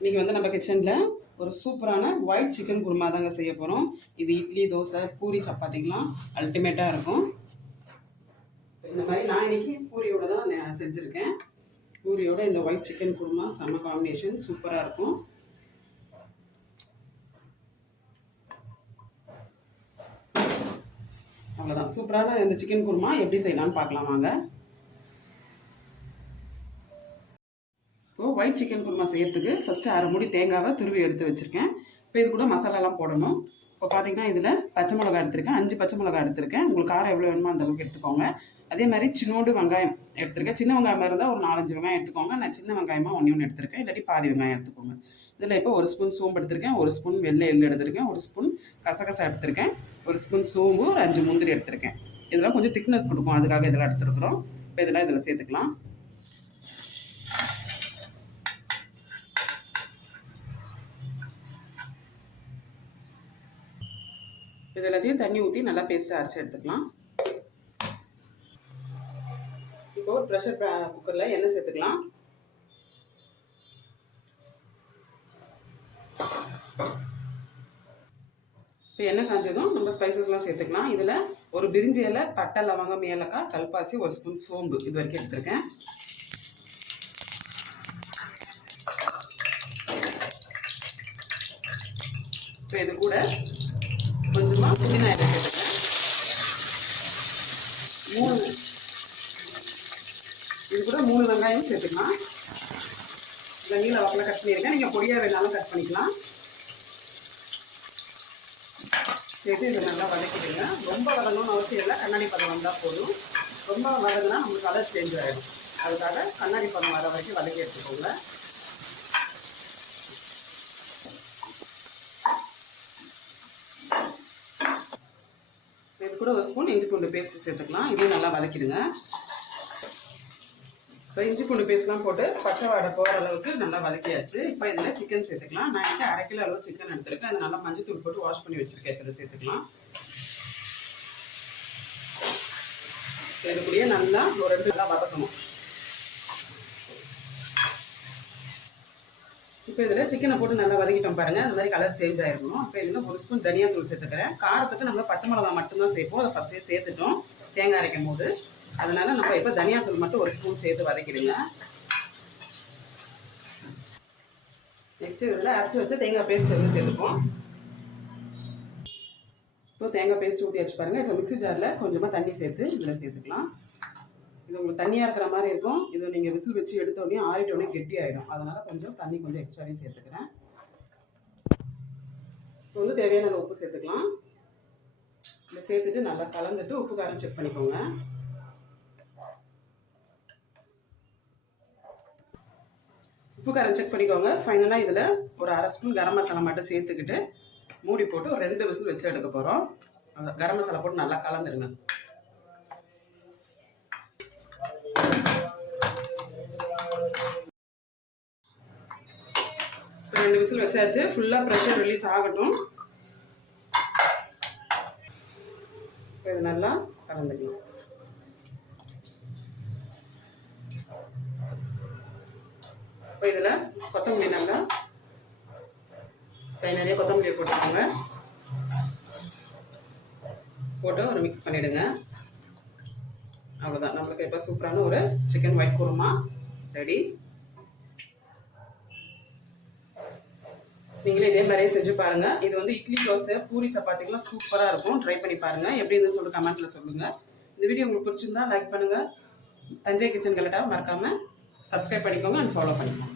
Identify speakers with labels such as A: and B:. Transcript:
A: இன்னைக்கு வந்து நம்ம கிச்சனில் ஒரு சூப்பரான ஒயிட் சிக்கன் குருமா தாங்க செய்ய போகிறோம் இது இட்லி தோசை பூரி சப்பாத்திக்கெலாம் அல்டிமேட்டாக இருக்கும். இந்த மாதிரி நான் இன்னைக்கு பூரியோட தான் நான் செஞ்சுருக்கேன். பூரியோட இந்த ஒயிட் சிக்கன் குருமா செம்ம காம்பினேஷன் சூப்பராக இருக்கும். அவ்வளோதான் சூப்பரான இந்த சிக்கன் குருமா எப்படி செய்யலான்னு பார்க்கலாம் வாங்க. இப்போது ஒயிட் சிக்கன் குருமா செய்யறதுக்கு ஃபஸ்ட்டு அரை மூடி தேங்காவை துருவி எடுத்து வச்சுருக்கேன். இப்போ இது கூட மசாலாலாம் போடணும். இப்போ பார்த்தீங்கன்னா இதில் பச்சை மிளகா எடுத்திருக்கேன். அஞ்சு பச்சை மிளகா எடுத்திருக்கேன். உங்களுக்கு காரம் எவ்வளோ வேணுமோ அந்த அளவுக்கு எடுத்துக்கோங்க. அதே மாதிரி சின்னோண்டு வெங்காயம் எடுத்திருக்கேன். சின்ன வெங்காயமாக இருந்தால் ஒரு நாலஞ்சு வெங்காயம் எடுத்துக்கோங்க. நான் சின்ன வெங்காயமாக ஒன்று ஒன்று எடுத்திருக்கேன். இல்லாட்டி பாதி வெங்காயம் எடுத்துக்கோங்க. இதில் இப்போ ஒரு ஸ்பூன் சோம்பு எடுத்திருக்கேன். ஒரு ஸ்பூன் வெள்ளை எள்ளு எடுத்திருக்கேன். ஒரு ஸ்பூன் கசகசா எடுத்திருக்கேன். ஒரு ஸ்பூன் சோம்பு ஒரு அஞ்சு முந்திரி எடுத்திருக்கேன். இதெல்லாம் கொஞ்சம் திக்னஸ் கொடுக்கும். அதுக்காக இதெல்லாம் எடுத்துருக்குறோம். இப்போ இதெல்லாம் இதில் சேர்த்துக்கலாம். இது எல்லாத்தையும் தண்ணி ஊற்றி நல்லா பேஸ்ட்டாக அரைச்சி எடுத்துக்கலாம். இப்போ ஒரு ப்ரெஷர் குக்கரில் எண்ணெய் சேர்த்துக்கலாம். இப்போ எண்ணெய் காஞ்சதும் நம்ம ஸ்பைசஸ்லாம் சேர்த்துக்கலாம். இதில் ஒரு பிரிஞ்சி இலை பட்டை லவங்கம் ஏலக்காய் கல்பாசி ஒரு ஸ்பூன் சோம்பு இது வரைக்கும் எடுத்துருக்கேன். இப்போ இது கூட கொஞ்சமாக புதினா இலை மூணு இது கூட மூணு வெங்காயம் சேர்த்துக்கலாம். இந்த நீல வாக்கில் கட் பண்ணியிருக்கேன். நீங்கள் பொடியாக வேணாலும் கட் பண்ணிக்கலாம். சேர்த்து இதை நல்லா வதக்கிடுங்க. ரொம்ப வதங்கணும்னு அவசியம் இல்லை. கண்ணாடி பதம் வந்தால் போதும். ரொம்ப வதங்கினா நம்மளுக்கு கலர் சேஞ்ச் ஆகிடும் அதுக்காக கண்ணாடி பதம் வர வரைக்கும் வதக்கி எடுத்துக்கோங்க. கூட ஒரு ஸ்பூன் இஞ்சி பூண்டு பேஸ்ட்டு சேர்த்துக்கலாம். இதையும் நல்லா வதக்கிடுங்க. இப்போ இஞ்சி பூண்டு பேஸ்ட்லாம் போட்டு பச்சை வாடை போகிற அளவுக்கு நல்லா வதக்கியாச்சு. இப்போ இதில் சிக்கன் சேர்த்துக்கலாம். நான் இங்கே அரை கிலோ அளவு சிக்கன் எடுத்துருக்கேன். அது நல்லா மஞ்சள் தூள் போட்டு வாஷ் பண்ணி வச்சுருக்கேன். இதில் சேர்த்துக்கலாம். இது கூடயே நல்லா ஒரு ரெண்டு நல்லா வதக்கணும். இப்போ இதில் சிக்கனை போட்டு நல்லா வதக்கிட்டோம் பாருங்கள் அந்த மாதிரி கலர் சேஞ்ச் ஆயிருக்கணும் இப்போ இதில் ஒரு ஸ்பூன் தனியாத்தூள் தூள் சேர்த்துக்கிறேன். காரத்துக்கு நம்ம பச்சை மிளகா மட்டும்தான் சேர்ப்போம். அதை ஃபஸ்ட்டே சேர்த்துட்டோம். தேங்காய் அரைக்கும் போது அதனால் நம்ம இப்போ தனியா தூள் மட்டும் ஒரு ஸ்பூன் சேர்த்து வதக்கிடுங்க. நெக்ஸ்ட் இதில் அரைச்சி வச்சு தேங்காய் பேஸ்ட் வந்து சேர்த்துப்போம். இப்போ தேங்காய் பேஸ்ட் ஊற்றி வச்சு பாருங்கள் இப்போ மிக்ஸி ஜாரில் கொஞ்சமாக தண்ணி சேர்த்து இதில் சேர்த்துக்கலாம். இது உங்களுக்கு தண்ணியாக இருக்கிற மாதிரி இருக்கும். இதை நீங்கள் விசில் வச்சு எடுத்தோடனே ஆறிட்டோடனே கெட்டி ஆகிடும் அதனால் கொஞ்சம் தண்ணி கொஞ்சம் எக்ஸ்ட்ராவே சேர்த்துக்கிறேன். இப்போ வந்து தேவையான உப்பு சேர்த்துக்கலாம். இதை சேர்த்துட்டு நல்லா கலந்துட்டு உப்பு காரம் செக் பண்ணிக்கோங்க. உப்பு காரம் செக் பண்ணிக்கோங்க. ஃபைனலாக இதில் ஒரு அரை ஸ்பூன் கரம் மசாலா மட்டும் சேர்த்துக்கிட்டு மூடி போட்டு ஒரு ரெண்டு விசில் வச்சு எடுக்க போகிறோம் கரம் மசாலா போட்டு நல்லா கலந்துருங்க. ரெண்டு விசில் வச்சாச்சு. ஃபுல்லாக ப்ரெஷர் ரிலீஸ் ஆகட்டும். இது நல்லா கலந்துக்கலாம். இப்போ இதில் கொத்தமல்லி நல்லா கை நிறைய கொத்தமல்லியை போட்டுக்கோங்க. போட்டு ஒரு மிக்ஸ் பண்ணிவிடுங்க அவ்வளோதான் நம்மளுக்கு இப்போ சூப்பரான ஒரு சிக்கன் ஒயிட் குருமா ரெடி நீங்களே இதே மாதிரியே செஞ்சு பாருங்க. இது வந்து இட்லி தோசை பூரி சப்பாத்திக்கெல்லாம் சூப்பராக இருக்கும். ட்ரை பண்ணி பாருங்க. எப்படி இருந்து சொல்லி கமெண்ட்ல சொல்லுங்க. இந்த வீடியோ உங்களுக்கு பிடிச்சிருந்தா லைக் பண்ணுங்க. தஞ்சை கிச்சன் கலட்டாக மறக்காம சப்ஸ்கிரைப் பண்ணிக்கோங்க அண்ட் ஃபாலோ பண்ணிக்கோங்க.